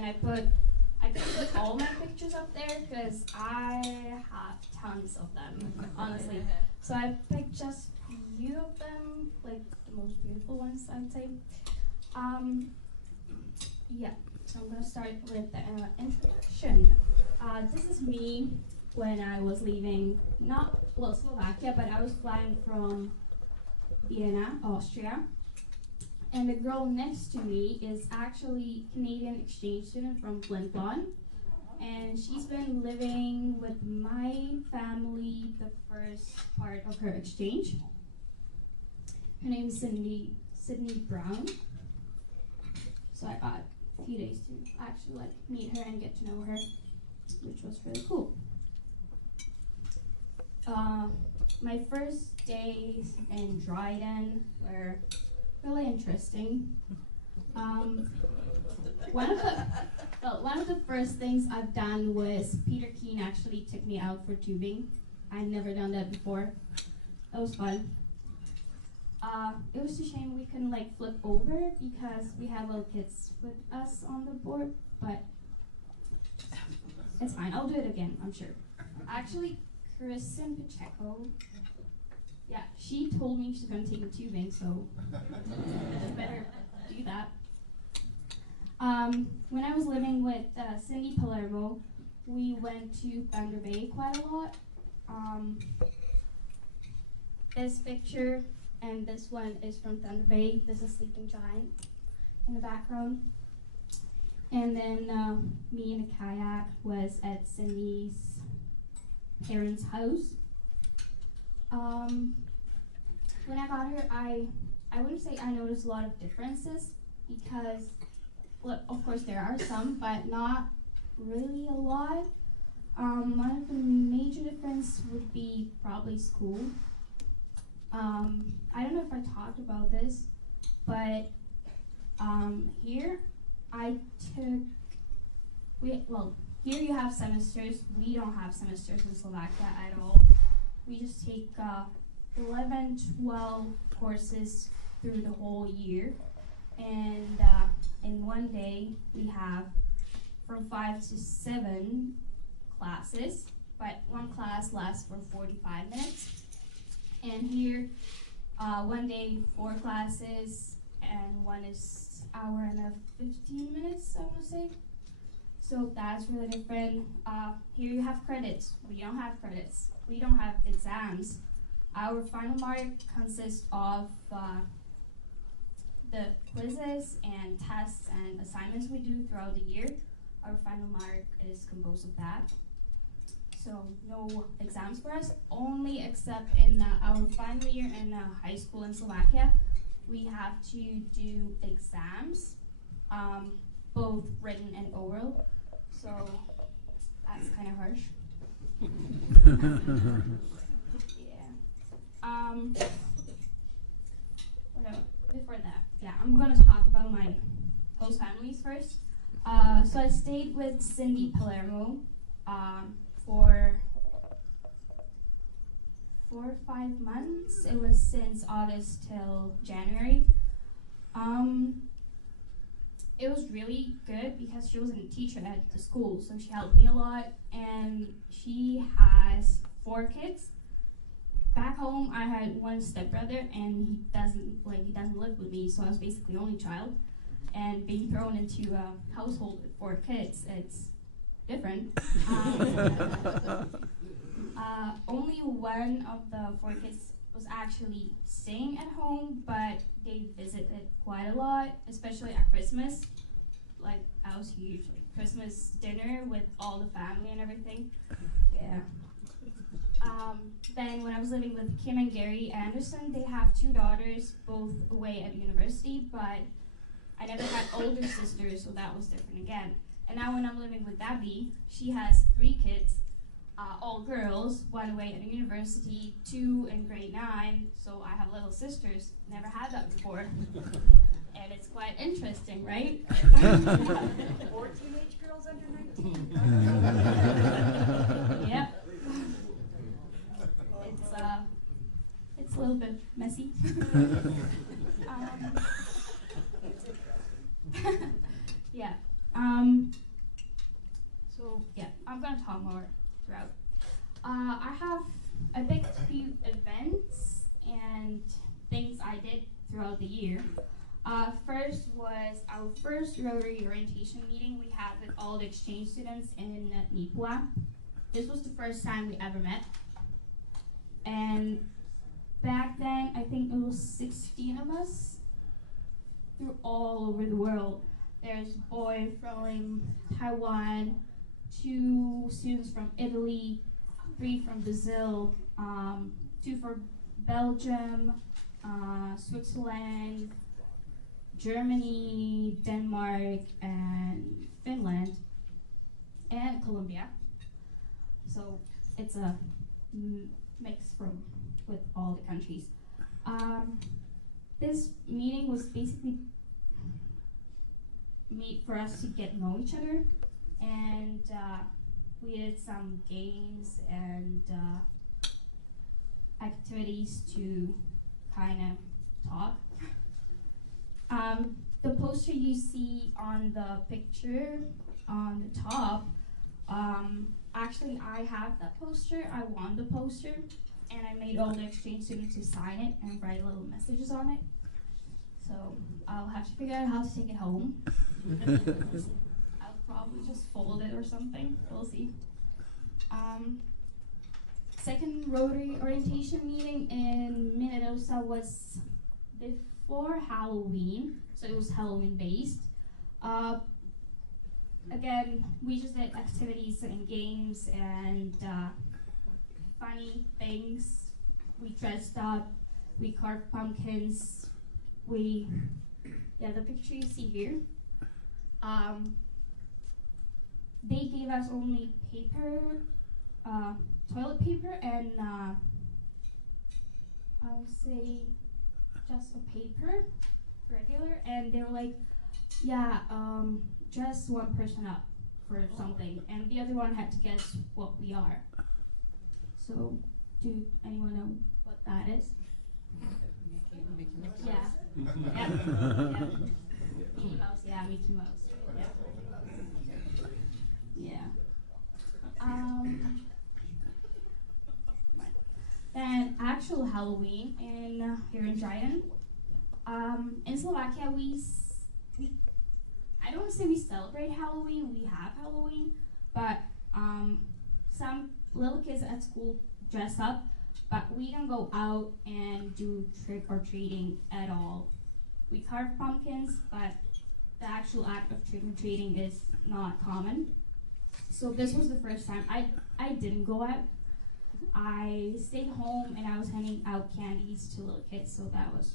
and I could put all my pictures up there because I have tons of them, honestly. So I picked just a few of them, like the most beautiful ones, I'd say. Yeah, so I'm gonna start with the introduction. This is me when I was leaving, Slovakia, but I was flying from Vienna, Austria. And the girl next to me is actually Canadian exchange student from Flin Flon. And she's been living with my family the first part of her exchange. Her name is Sydney Brown. So I got a few days to actually meet her and get to know her, which was really cool. My first days in Dryden were really interesting. One of the first things I've done was Peter Keane actually took me out for tubing. I'd never done that before. That was fun. It was a shame we couldn't flip over because we had little kids with us on the board, but it's fine. I'll do it again, I'm sure. Actually, Kristen Pacheco, yeah, she told me she's going to take me tubing, so I better do that. When I was living with Cindy Palermo, we went to Thunder Bay quite a lot. This picture and this one is from Thunder Bay. This is Sleeping Giant in the background. And then me in a kayak was at Cindy's parents' house. When I got here, I wouldn't say I noticed a lot of differences because, well, of course there are some, but not really a lot. One of the major differences would be probably school. I don't know if I talked about this, but here here you have semesters. We don't have semesters in Slovakia at all. We just take 11, 12 courses through the whole year. And in one day, we have from 5 to 7 classes, but one class lasts for 45 minutes. And here, one day, 4 classes, and one is hour and 15 minutes, I want to say. So that's really different. Here you have credits. We don't have credits. We don't have exams. Our final mark consists of the quizzes and tests and assignments we do throughout the year. Our final mark is composed of that. So no exams for us, only except in our final year in high school in Slovakia. We have to do exams, both written and oral. So that's kind of harsh. Yeah. What else? Before that, yeah, I'm gonna talk about my host families first. So I stayed with Cindy Palermo for 4 or 5 months. It was since August till January. It was really good because she wasn't a teacher at the school, so she helped me a lot, and she has 4 kids. Back home, I had one stepbrother, and he doesn't live with me, so I was basically the only child. And being thrown into a household with 4 kids, it's different. Only one of the 4 kids was actually staying at home, but they visited quite a lot, especially at Christmas. Like, that was huge. Like, Christmas dinner with all the family and everything. Yeah. Then when I was living with Kim and Gary Anderson, they have 2 daughters, both away at university, but I never had older sisters, so that was different again. And now when I'm living with Debbie, she has 3 kids, all girls, 1 away at university, 2 in grade 9, so I have little sisters. Never had that before. And it's quite interesting, right? 4 teenage girls under 19. Yep. It's a little bit messy. Yeah. I'm gonna talk more throughout. I have a big few events and things I did throughout the year. First was our first Rotary orientation meeting we had with all the exchange students in Nipua. This was the first time we ever met. And back then, I think it was 16 of us through all over the world. There's a boy from Taiwan, 2 students from Italy, 3 from Brazil, 2 from Belgium, Switzerland, Germany, Denmark, and Finland, and Colombia. So it's a mix with all the countries. This meeting was basically made for us to get to know each other, and we did some games and activities to kind of talk. The poster you see on the picture on the top, actually I have that poster. I won the poster, and I made all the exchange students to sign it and write little messages on it. So I'll have to figure out how to take it home. I'll probably just fold it or something. We'll see. Second Rotary orientation meeting in Manitoba was before Halloween, so it was Halloween based. Again, we just did activities and games and funny things. We dressed up, we carved pumpkins, the picture you see here. They gave us only paper, toilet paper, and I would say just a paper, regular, and they were like, yeah, dress one person up for something, and the other one had to guess what we are. So, do anyone know what that is? Yeah. Yeah. Mickey Mouse. Yeah, Mickey Mouse. Yeah. Then actual Halloween here in Dryden. In Slovakia, I don't want to say we celebrate Halloween. We have Halloween, but some little kids at school dress up, but we don't go out and do trick or treating at all. We carve pumpkins, but the actual act of trick or treating is not common. So this was the first time I didn't go out. I stayed home and I was handing out candies to little kids, so that was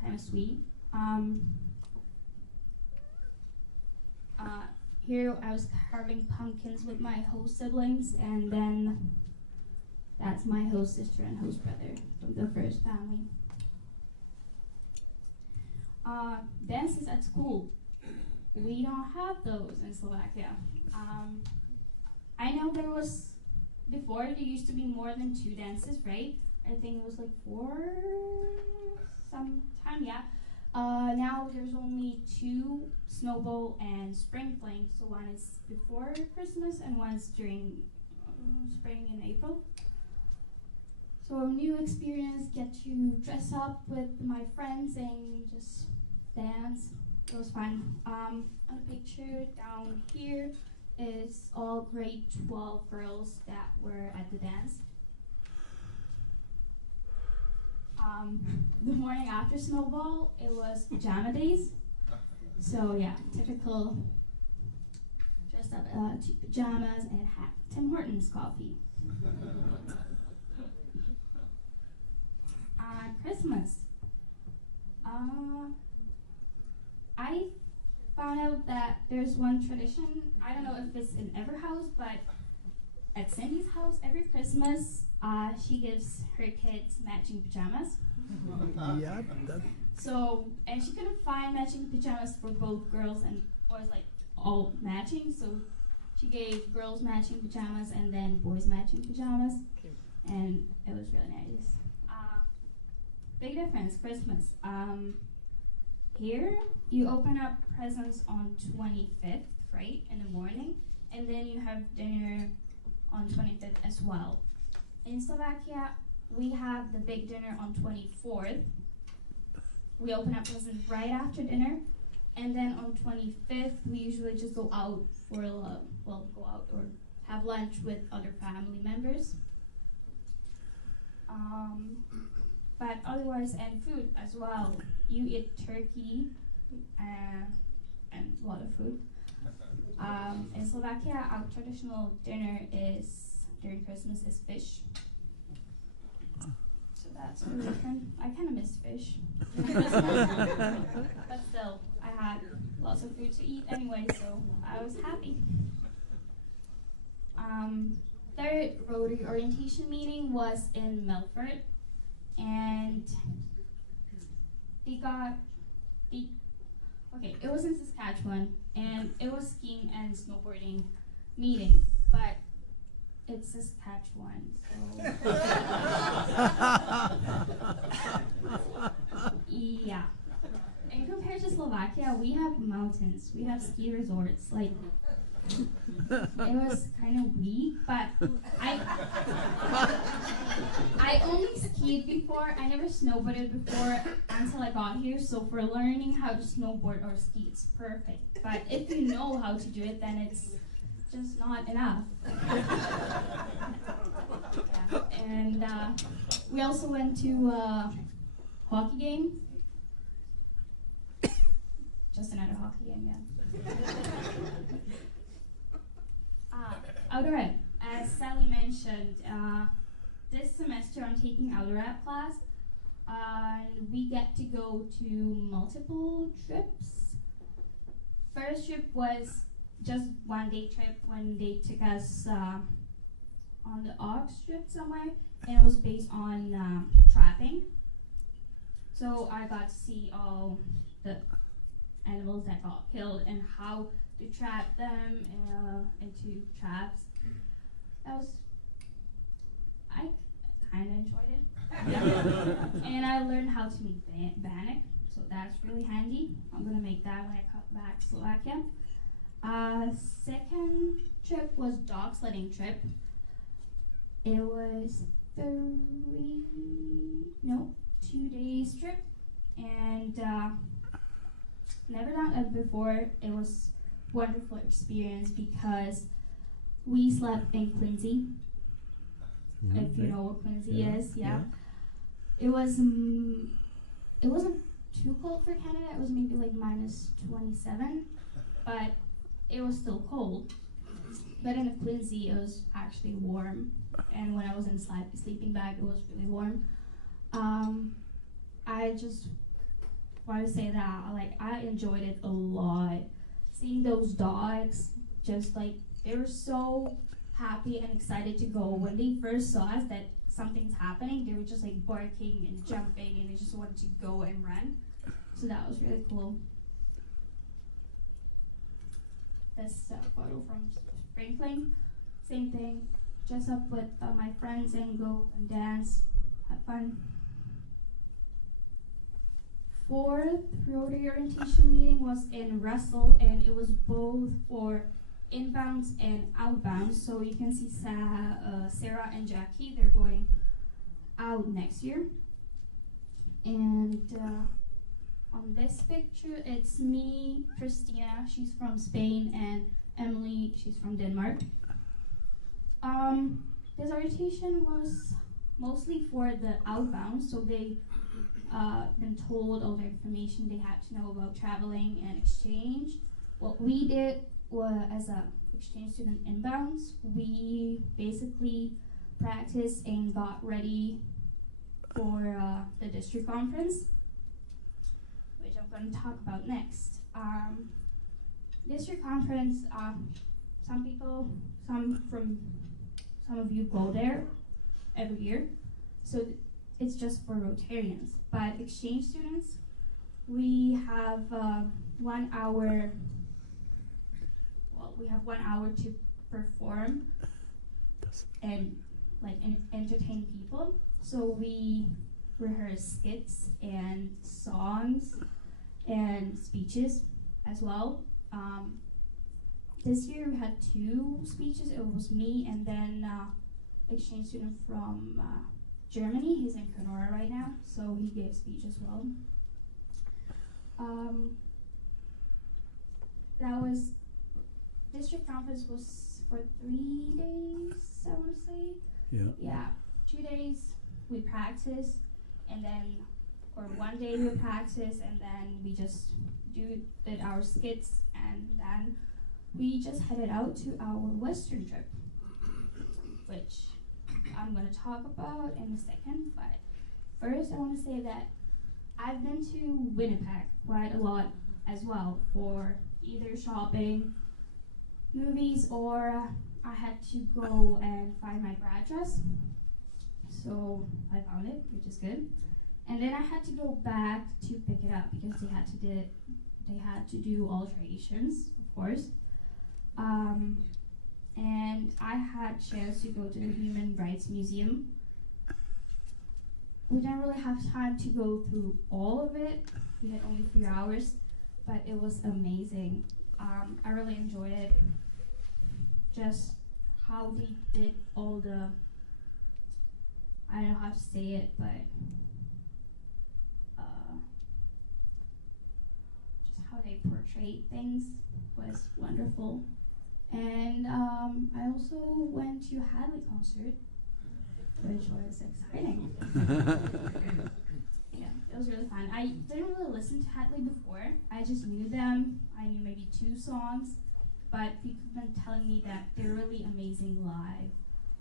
kind of sweet. Here I was carving pumpkins with my host siblings, and then that's my host sister and host brother from the first family. Dances at school. We don't have those in Slovakia. I know before there used to be more than 2 dances, right? I think it was like 4 sometime, yeah. Now there's only 2, Snowball and Spring Fling. So one is before Christmas and one is during spring in April. So a new experience, get to dress up with my friends and just dance. It was fun. On the picture down here is all grade 12 girls that were at the dance. The morning after Snowball, it was pajama days. So yeah, typical dressed up pajamas and hat. Tim Hortons coffee. Christmas. I found out that there's one tradition. I don't know if it's in every house, but at Cindy's house, every Christmas, she gives her kids matching pajamas. Yeah. So, and she couldn't find matching pajamas for both girls and boys, like all matching. So she gave girls matching pajamas and then boys matching pajamas, and it was really nice. Big difference, Christmas. Here, you open up presents on 25th, right, in the morning, and then you have dinner on 25th as well. In Slovakia, we have the big dinner on 24th. We open up presents right after dinner, and then on 25th, we usually just go out for go out or have lunch with other family members. But otherwise, and food as well. You eat turkey and a lot of food. In Slovakia, our traditional dinner during Christmas is fish. So that's really I kind of miss fish during Christmas. But still, I had lots of food to eat anyway, so I was happy. Third Rotary orientation meeting was in Melfort, and it was in Saskatchewan, and it was skiing and snowboarding meeting, but it's Saskatchewan, so yeah. And compared to Slovakia, we have mountains, we have ski resorts, like it was kind of weak, but I only skied before. I never snowboarded before until I got here. So for learning how to snowboard or ski, it's perfect. But if you know how to do it, then it's just not enough. Yeah. And we also went to a hockey game. Just another hockey game, yeah. Outer Ed, as Sally mentioned, this semester I'm taking Outer Ed class, and we get to go to multiple trips. First trip was just 1 day trip when they took us on the Ox trip somewhere, and it was based on trapping. So I got to see all the animals that got killed and how to trap them into traps. I kind of enjoyed it. And I learned how to make bannock, so that's really handy. I'm going to make that when I come back to Slovakia. Second trip was dog sledding trip. It was 2 days trip, and never done it before. It was wonderful experience because we slept in Quincy. If you know what Quincy is, yeah. It was it wasn't too cold for Canada. It was maybe like -27, but it was still cold. But in Quincy, it was actually warm, and when I was in sleeping bag, it was really warm. I just want to say that I enjoyed it a lot. Seeing those dogs, just like they were so happy and excited to go. When they first saw us that something's happening, they were just like barking and jumping, and they just wanted to go and run. So that was really cool. This photo from spring fling, same thing. Dress up with my friends and go and dance, have fun. Fourth Rotary orientation meeting was in Russell, and it was both for inbounds and outbounds. So you can see Sarah and Jackie, they're going out next year. And on this picture, it's me, Christina, she's from Spain, and Emily, she's from Denmark. This orientation was mostly for the outbound, so they been told all the information they had to know about traveling and exchange. What we did was, as an exchange student inbounds, we basically practiced and got ready for the district conference, which I'm going to talk about next. District conference, some of you go there every year, so it's just for Rotarians. But exchange students, we have 1 hour. Well, we have 1 hour to perform and entertain people. So we rehearse skits and songs and speeches as well. this year we had 2 speeches. It was me and then exchange student from Germany. He's in Kenora right now, so he gave a speech as well. That was district conference was for 3 days, I want to say. Yeah. Yeah, 2 days we practiced, and then, or 1 day we practiced, and then we just did our skits, and then we just headed out to our Western trip, which I'm going to talk about in a second. But first, I want to say that I've been to Winnipeg quite a lot as well for either shopping, movies, or I had to go and find my grad dress. So I found it, which is good. And then I had to go back to pick it up because they had to do alterations, of course. And I had chance to go to the Human Rights Museum. We didn't really have time to go through all of it. We had only 3 hours, but it was amazing. I really enjoyed it. Just how they did all the, I don't know how to say it, but just how they portrayed things was wonderful. And I also went to Hadley concert, which was exciting. Yeah, it was really fun. I didn't really listen to Hadley before. I just knew them. I knew maybe 2 songs, but people have been telling me that they're really amazing live.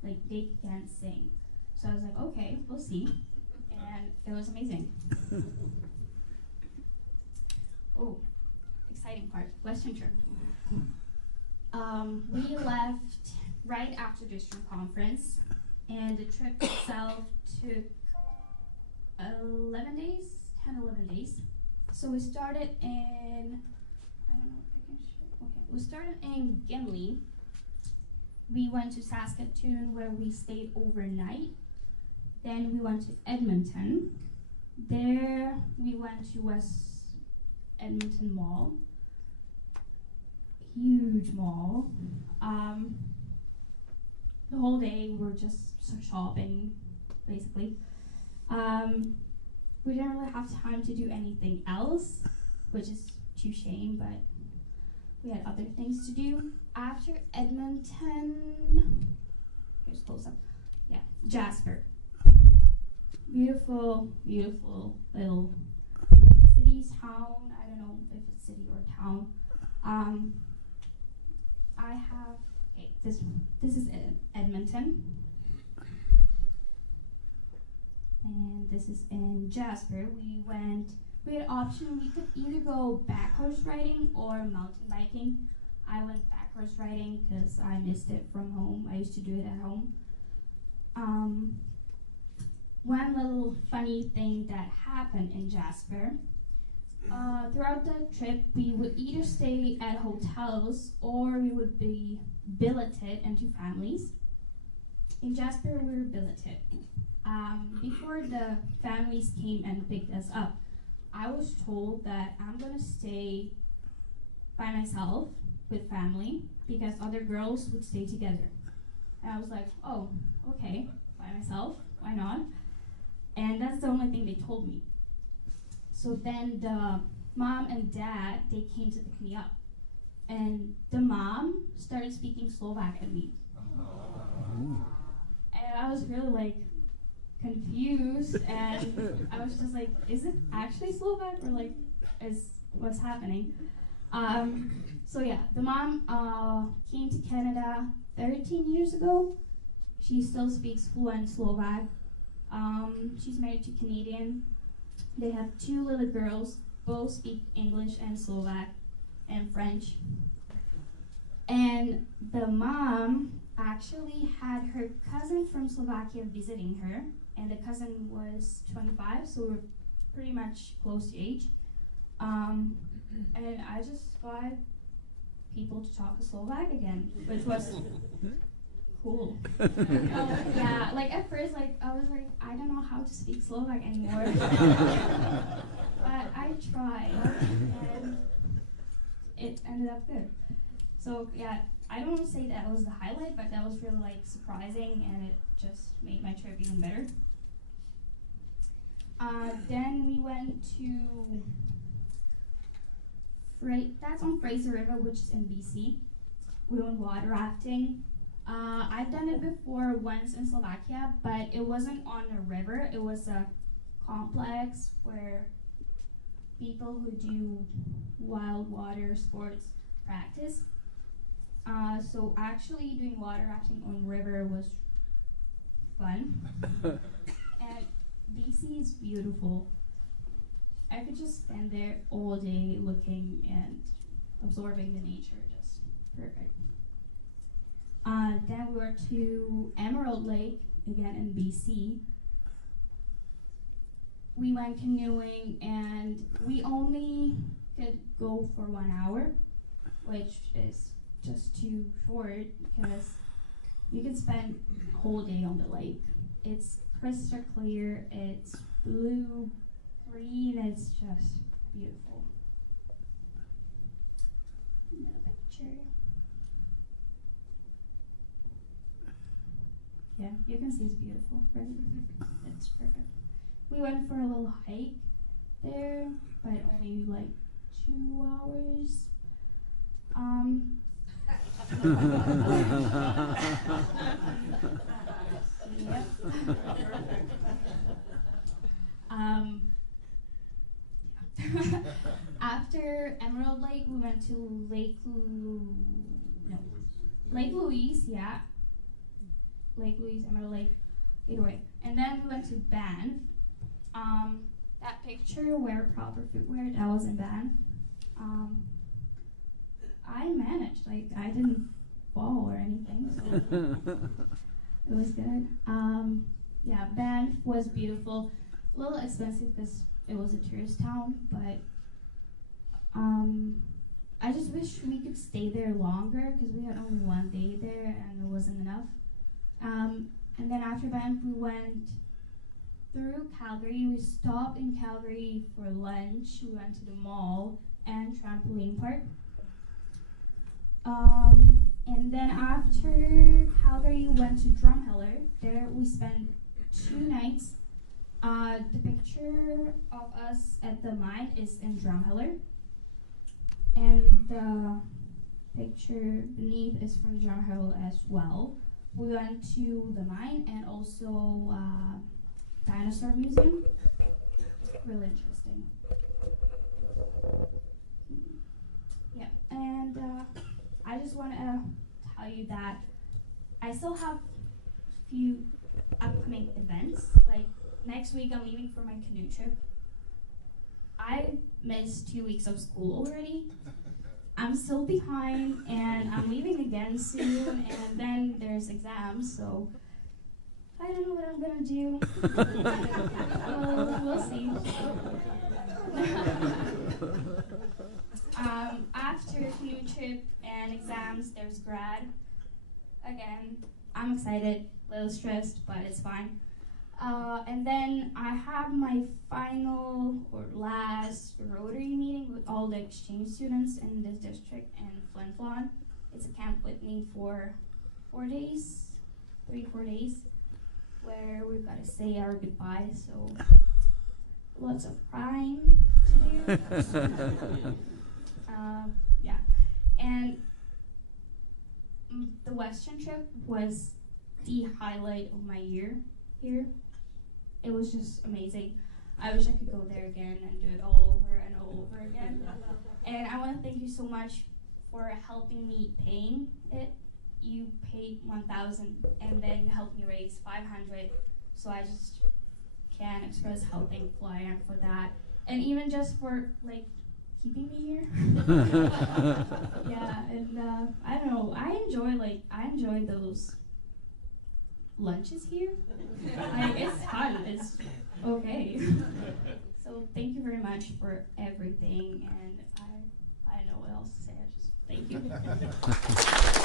Like, they can sing. So I was like, okay, we'll see. And it was amazing. Oh, exciting part, Western trip. We left right after district conference, and the trip itself took 11 days, 10, 11 days. So we started in, I don't know if I can show, okay. We started in Gimli. We went to Saskatoon where we stayed overnight. Then we went to Edmonton. There we went to West Edmonton Mall. Huge mall. The whole day we were just shopping, basically. We didn't really have time to do anything else, which is too shame, but we had other things to do. After Edmonton, here's close up. Yeah, Jasper. Beautiful, beautiful little city, town. I don't know if it's city or town. I have, okay, this is Edmonton. And this is in Jasper. We had option, we could either go backhorse riding or mountain biking. I went backhorse riding because I missed it from home. I used to do it at home. One little funny thing that happened in Jasper, throughout the trip, we would either stay at hotels or we would be billeted into families. In Jasper, we were billeted. Before the families came and picked us up, I was told that I'm gonna stay by myself with family because other girls would stay together. And I was like, oh, okay, by myself, why not? And that's the only thing they told me. So then the mom and dad, they came to pick me up. And the mom started speaking Slovak at me. And I was really like confused, and I was just like, is it actually Slovak or like, what's happening? So yeah, the mom came to Canada 13 years ago. She still speaks fluent Slovak. She's married to Canadian. They have 2 little girls, both speak English and Slovak and French. And the mom actually had her cousin from Slovakia visiting her, and the cousin was 25, so we're pretty much close to age. And I just got people to talk Slovak again, which was cool. Yeah, like at first, like I was like, I don't know how to speak Slovak anymore. But I tried, and it ended up good. So yeah, I don't want to say that was the highlight, but that was really like surprising, and it just made my trip even better. Then we went to that's on Fraser River, which is in BC. We went water rafting. I've done it before once in Slovakia, but it wasn't on a river. It was a complex where people who do wild water sports practice. So actually doing water rafting on river was fun. And BC is beautiful. I could just stand there all day looking and absorbing the nature, just perfect. Then we were to Emerald Lake, again in BC. We went canoeing and we only could go for 1 hour, which is just too short because you could spend a whole day on the lake. It's crystal clear, it's blue, green, it's just beautiful. Another picture. Yeah, you can see it's beautiful. Right? It's perfect. We went for a little hike there, but only like 2 hours. Yep. After Emerald Lake, we went to Lake Louise, yeah. Lake Louise, Emerald Lake, either way. And then we went to Banff. That picture, wear proper footwear, that was in Banff. I managed, like I didn't fall or anything, so it was good. Yeah, Banff was beautiful. A little expensive because it was a tourist town, but I just wish we could stay there longer because we had only 1 day there and it wasn't enough. And then after Banff, we went through Calgary. We stopped in Calgary for lunch. We went to the mall and trampoline park. And then after Calgary, we went to Drumheller. There we spent 2 nights. The picture of us at the mine is in Drumheller. And the picture beneath is from Drumheller as well. We went to the mine and also dinosaur museum. Really interesting. Yeah, and I just want to tell you that I still have a few upcoming events. Like next week, I'm leaving for my canoe trip. I missed 2 weeks of school already. I'm still behind, and I'm leaving again soon, and then there's exams, so I don't know what I'm gonna do. We'll see. After canoe trip and exams, there's grad. Again, I'm excited, a little stressed, but it's fine. And then I have my final or last Rotary meeting with all the exchange students in this district in Flin Flon. It's a camp with me for 4 days, 3-4 days, where we've got to say our goodbyes. So lots of crying to do. Yeah, and the Western trip was the highlight of my year here. It was just amazing. I wish I could go there again and do it all over and all over again. And I want to thank you so much for helping me paying it. You paid 1,000 and then you helped me raise 500. So I just can't express how thankful I am for that. And even just for like keeping me here. Yeah, and I don't know. I enjoy those lunches here. Like it's fun. It's okay. So thank you very much for everything, and I don't know what else to say. I just thank you.